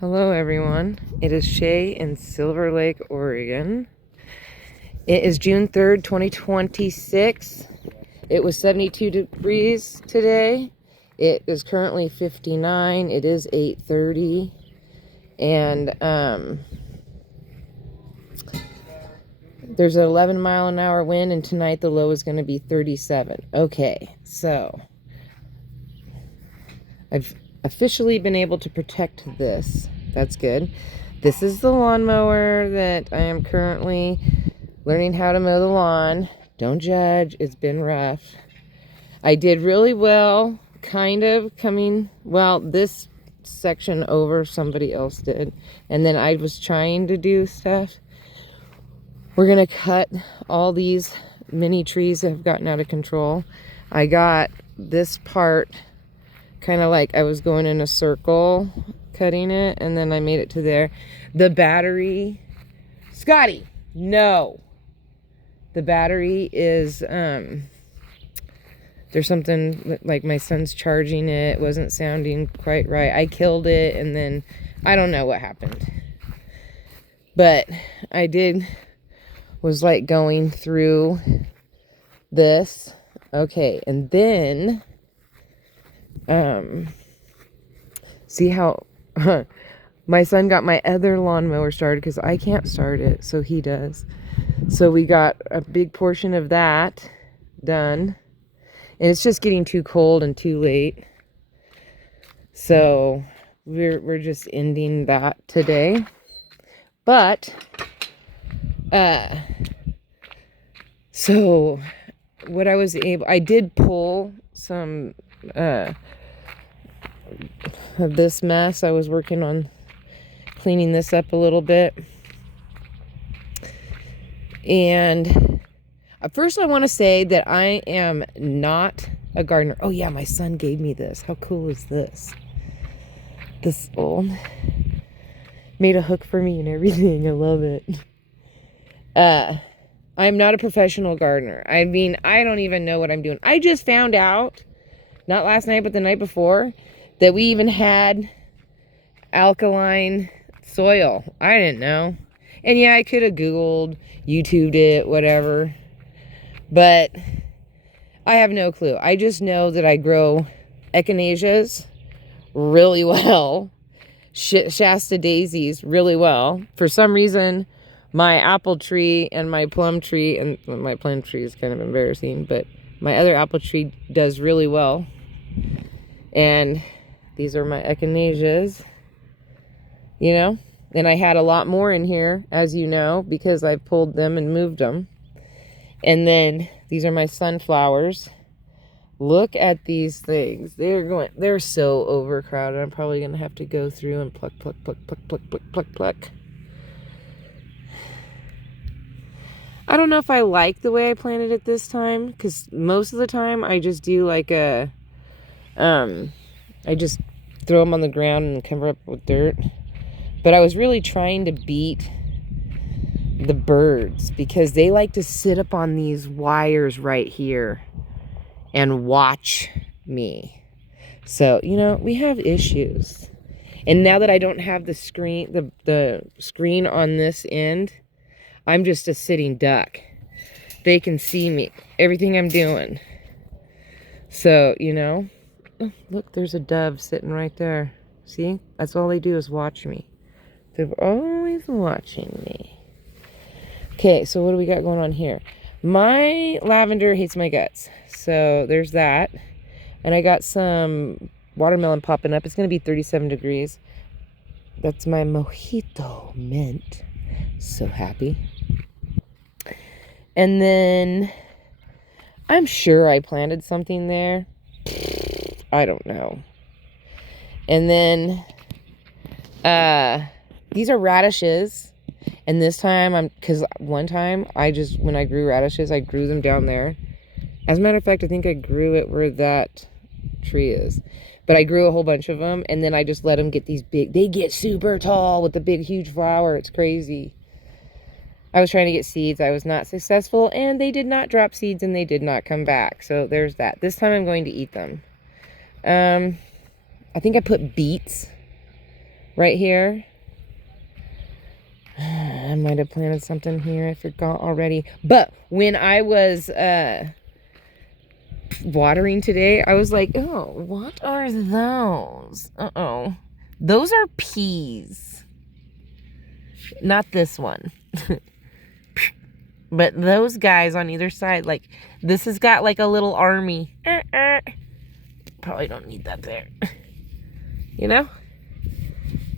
Hello everyone, it is Shay in Silver Lake, Oregon. It is June 3rd, 2026. It was 72 degrees today. It is currently 59. It is 8:30. And there's an 11-mile-an-hour wind, and tonight the low is going to be 37. Okay, so I've officially been able to protect this. That's good. This is the lawnmower that I am currently learning how to mow the lawn. Don't judge, it's been rough. I did really well, kind of this section over somebody else did. And then I was trying to do stuff. We're gonna cut all these mini trees that have gotten out of control. I got this part kind of like I was going in a circle cutting it, and then I made it to there. The battery, Scotty, no. The battery is, there's something like my son's charging it. It wasn't sounding quite right. I killed it, and then I don't know what happened. But I was like going through this. Okay, and then see how my son got my other lawnmower started, because I can't start it, so he does. So we got a big portion of that done, and it's just getting too cold and too late, so we're just ending that today. But so what I did pull some of this mess. I was working on cleaning this up a little bit. And first I want to say that I am not a gardener. Oh yeah, my son gave me this. How cool is this? This old made a hook for me and everything. I love it. I'm not a professional gardener. I mean, I don't even know what I'm doing. I just found out, not last night, but the night before, that we even had alkaline soil. I didn't know. And yeah, I could have Googled, YouTubed it, whatever. But I have no clue. I just know that I grow echinacеas really well. Shasta daisies really well. For some reason, my apple tree and my plum tree, and my plum tree is kind of embarrassing, but my other apple tree does really well. And these are my echinacеas, you know, and I had a lot more in here, as you know, because I've pulled them and moved them. And then these are my sunflowers. Look at these things. They're so overcrowded. I'm probably going to have to go through and pluck. I don't know if I like the way I planted it this time, because most of the time I just do like I just throw them on the ground and cover up with dirt. But I was really trying to beat the birds, because they like to sit up on these wires right here and watch me. So, you know, we have issues. And now that I don't have the screen, the screen on this end, I'm just a sitting duck. They can see me, everything I'm doing. So, you know, oh, look, there's a dove sitting right there. See? That's all they do is watch me. They're always watching me. Okay, so what do we got going on here? My lavender hates my guts. So there's that. And I got some watermelon popping up. It's going to be 37 degrees. That's my mojito mint. So happy. And then I'm sure I planted something there. I don't know. And then these are radishes. And this time because one time when I grew radishes, I grew them down there. As a matter of fact, I think I grew it where that tree is. But I grew a whole bunch of them, and then I just let them get these they get super tall with the big, huge flower. It's crazy. I was trying to get seeds. I was not successful, and they did not drop seeds, and they did not come back. So there's that. This time I'm going to eat them. I think I put beets right here. I might have planted something here. I forgot already. But when I was watering today, I was like, oh, what are those? Uh-oh. Those are peas. Not this one. But those guys on either side, like, this has got like a little army. Probably don't need that there. You know?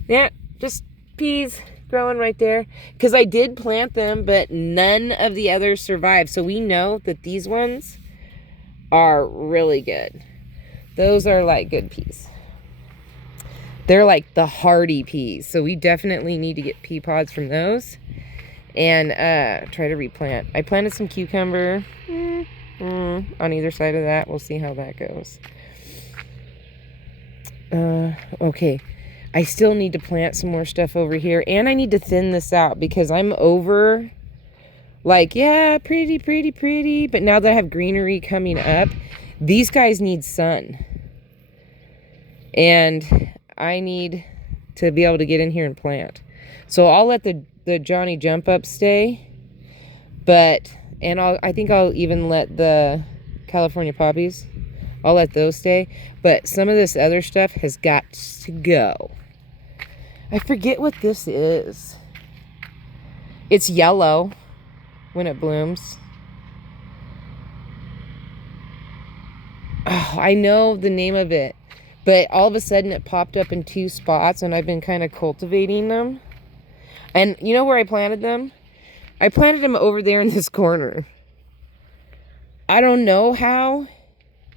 Yeah, just peas growing right there. Because I did plant them, but none of the others survived. So we know that these ones are really good. Those are like good peas. They're like the hardy peas. So we definitely need to get pea pods from those. And try to replant. I planted some cucumber on either side of that. We'll see how that goes. Okay. I still need to plant some more stuff over here. And I need to thin this out because I'm over, like, yeah, pretty. But now that I have greenery coming up, these guys need sun. And I need to be able to get in here and plant. So I'll let the Johnny Jump Up stay. But, and I think I'll even let the California poppies, I'll let those stay. But some of this other stuff has got to go. I forget what this is. It's yellow when it blooms. Oh, I know the name of it. But all of a sudden it popped up in 2 spots and I've been kind of cultivating them. And you know where I planted them? I planted them over there in this corner. I don't know how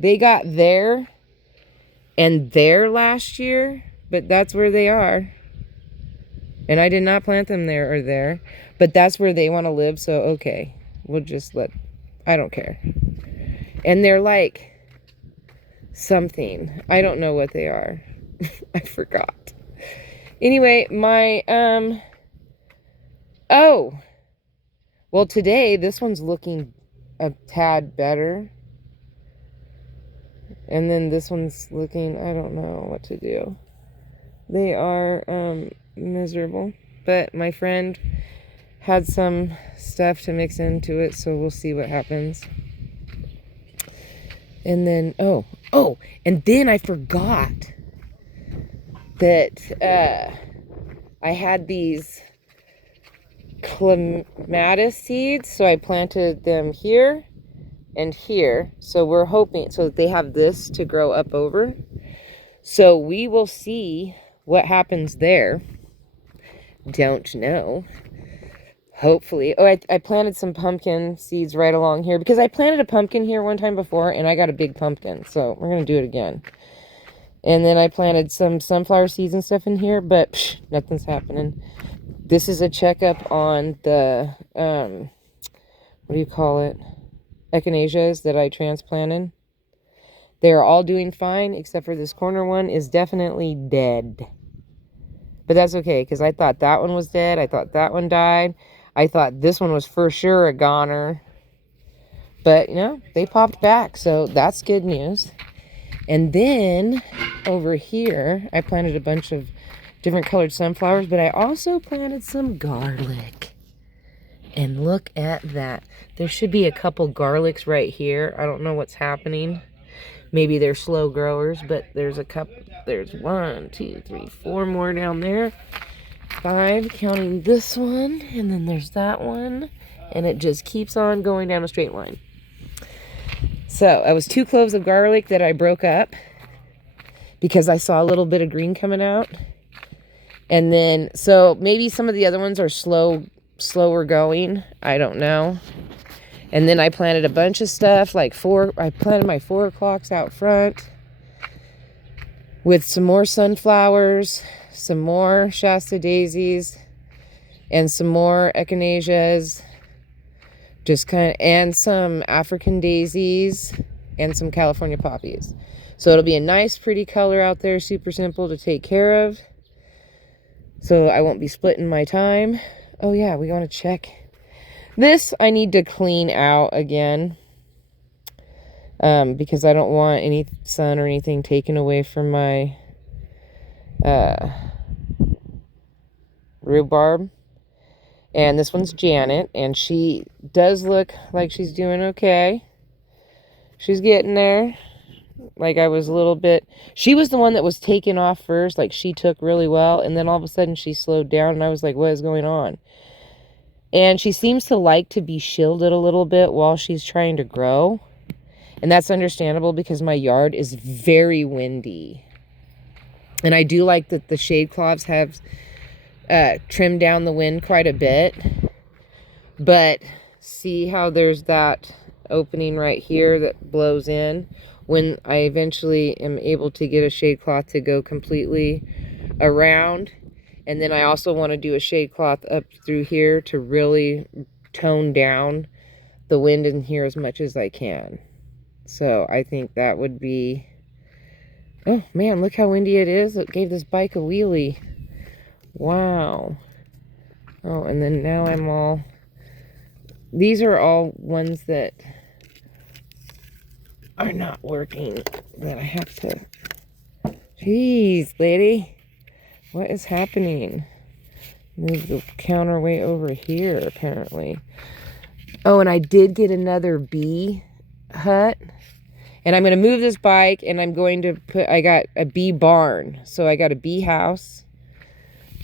they got there and there last year, but that's where they are. And I did not plant them there or there, but that's where they want to live, so okay. We'll just I don't care. And they're like something. I don't know what they are. I forgot. Anyway, my, oh. Well, today, this one's looking a tad better. And then this one's looking, I don't know what to do. They are miserable. But my friend had some stuff to mix into it, so we'll see what happens. And then, and then I forgot that I had these clematis seeds, so I planted them here and here. So we're hoping so that they have this to grow up over. So we will see what happens there. Don't know. Hopefully. Oh, I planted some pumpkin seeds right along here because I planted a pumpkin here one time before and I got a big pumpkin. So we're going to do it again. And then I planted some sunflower seeds and stuff in here, but nothing's happening. This is a checkup on the, what do you call it? Echinacea that I transplanted. They're all doing fine, except for this corner one is definitely dead. But that's okay, because I thought that one was dead. I thought that one died. I thought this one was for sure a goner. But, you know, they popped back, so that's good news. And then, over here, I planted a bunch of different colored sunflowers, but I also planted some garlic. And look at that. There should be a couple garlics right here. I don't know what's happening. Maybe they're slow growers, but there's a couple. There's 1, 2, 3, 4 more down there. 5, counting this one. And then there's that one. And it just keeps on going down a straight line. So, I was 2 cloves of garlic that I broke up because I saw a little bit of green coming out. And then, so maybe some of the other ones are slower going. I don't know. And then I planted a bunch of stuff, like I planted my 4 o'clocks out front with some more sunflowers, some more Shasta daisies, and some more echinaceas, and some African daisies, and some California poppies. So it'll be a nice, pretty color out there, super simple to take care of. So I won't be splitting my time. Oh yeah, we want to check. This I need to clean out again. Because I don't want any sun or anything taken away from my rhubarb. And this one's Janet, and she does look like she's doing okay. She's getting there. Like, I was a little bit... She was the one that was taken off first. Like, she took really well, and then all of a sudden she slowed down, and I was like, what is going on? And she seems to like to be shielded a little bit while she's trying to grow. And that's understandable because my yard is very windy. And I do like that the shade cloths have trimmed down the wind quite a bit. But see how there's that opening right here that blows in? When I eventually am able to get a shade cloth to go completely around. And then I also want to do a shade cloth up through here to really tone down the wind in here as much as I can. So I think that would be... Oh man, look how windy it is. It gave this bike a wheelie. Wow. Oh, and then now I'm all... These are all ones that are not working, that I have to... Jeez, lady. What is happening? Move the counterweight over here, apparently. Oh, and I did get another bee hut. And I'm going to move this bike, and I'm going to put... I got a bee barn. So I got a bee house.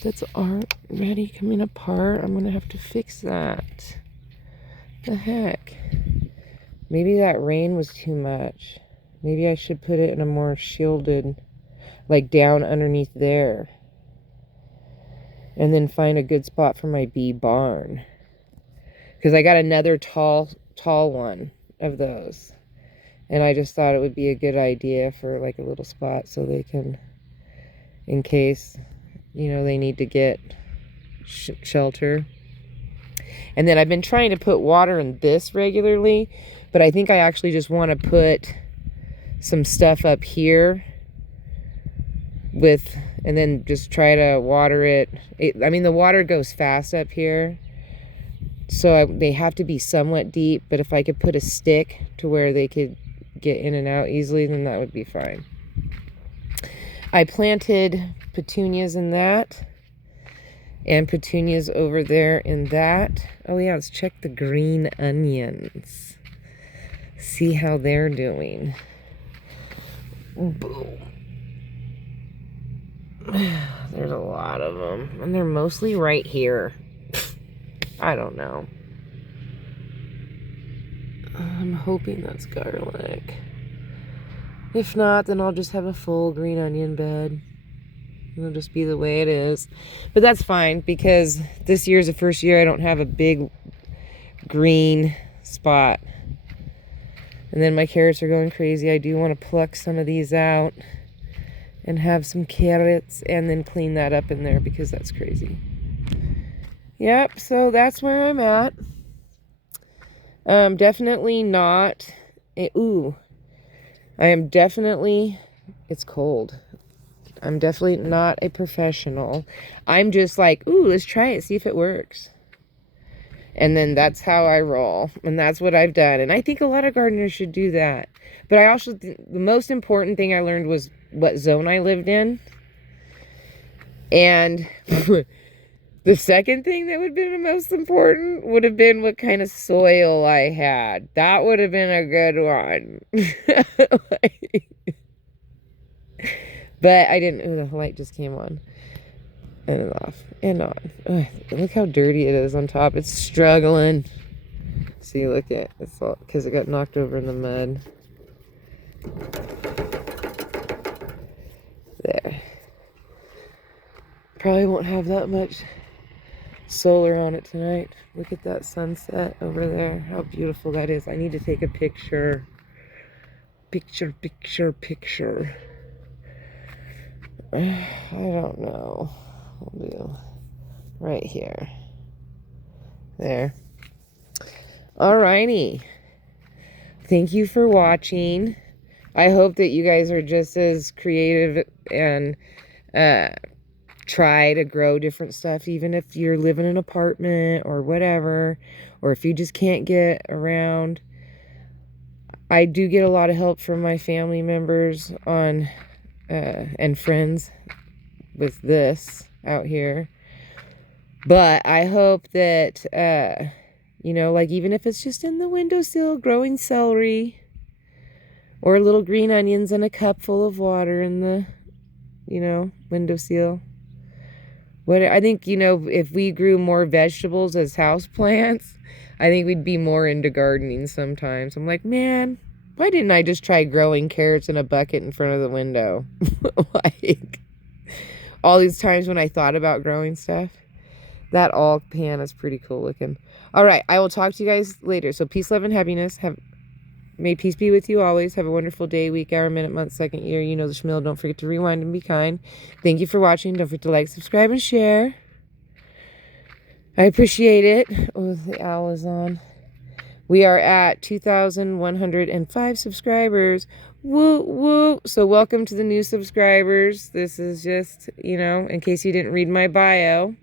That's already coming apart. I'm going to have to fix that. The heck? Maybe that rain was too much. Maybe I should put it in a more shielded, like down underneath there. And then find a good spot for my bee barn. Because I got another tall one of those. And I just thought it would be a good idea for like a little spot so they can, in case, you know, they need to get shelter. And then I've been trying to put water in this regularly, but I think I actually just want to put some stuff up here with, and then just try to water it. I mean, the water goes fast up here, so they have to be somewhat deep, but if I could put a stick to where they could get in and out easily, then that would be fine. I planted petunias in that. And petunias over there in that. Oh yeah, let's check the green onions. See how they're doing. Boom. There's a lot of them. And they're mostly right here. I don't know. I'm hoping that's garlic. If not, then I'll just have a full green onion bed. It'll just be the way it is. But that's fine, because this year is the first year I don't have a big green spot. And then my carrots are going crazy. I do want to pluck some of these out and have some carrots and then clean that up in there, because that's crazy. Yep, so that's where I'm at. Definitely not... Ooh. I am definitely... It's cold. I'm definitely not a professional. I'm just like, ooh, let's try it, see if it works. And then that's how I roll. And that's what I've done. And I think a lot of gardeners should do that. But I also, the most important thing I learned was what zone I lived in. And the second thing that would have been the most important would have been what kind of soil I had. That would have been a good one. But I didn't. Ooh, the light just came on. And off. And on. Ugh, look how dirty it is on top. It's struggling. See, look at it's all because it got knocked over in the mud. There. Probably won't have that much solar on it tonight. Look at that sunset over there. How beautiful that is. I need to take a picture. Picture. I don't know. We'll do right here. There. Alrighty. Thank you for watching. I hope that you guys are just as creative and try to grow different stuff, even if you're living in an apartment or whatever, or if you just can't get around. I do get a lot of help from my family members on and friends with this out here. But I hope that, you know, like even if it's just in the windowsill, growing celery or little green onions in a cup full of water in the, you know, windowsill. What I think, you know, if we grew more vegetables as house plants, I think we'd be more into gardening sometimes. I'm like, man, why didn't I just try growing carrots in a bucket in front of the window? Like, all these times when I thought about growing stuff. That all pan is pretty cool looking. All right, I will talk to you guys later. So peace, love, and happiness. May peace be with you always. Have a wonderful day, week, hour, minute, month, second, year. You know the schmill. Don't forget to rewind and be kind. Thank you for watching. Don't forget to like, subscribe, and share. I appreciate it. Oh, the owl is on. We are at 2,105 subscribers. Woo, woo. So welcome to the new subscribers. This is just, you know, in case you didn't read my bio.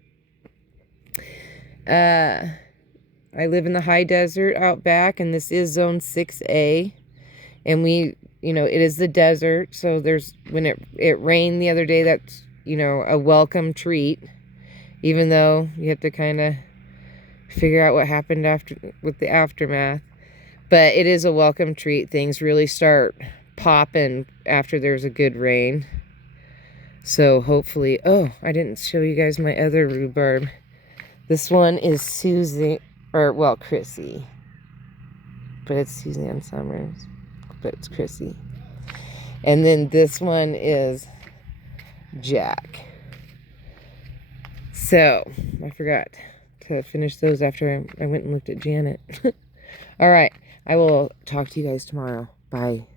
I live in the high desert out back, and this is zone 6A. And we, you know, it is the desert. So there's, when it rained the other day, that's, you know, a welcome treat. Even though you have to kind of figure out what happened after with the aftermath. But it is a welcome treat. Things really start popping after there's a good rain. So hopefully, oh, I didn't show you guys my other rhubarb. This one is Susie, or well, Chrissy. But it's Suzanne Summers. But it's Chrissy. And then this one is Jack. So, I forgot to finish those after I went and looked at Janet. All right. I will talk to you guys tomorrow. Bye.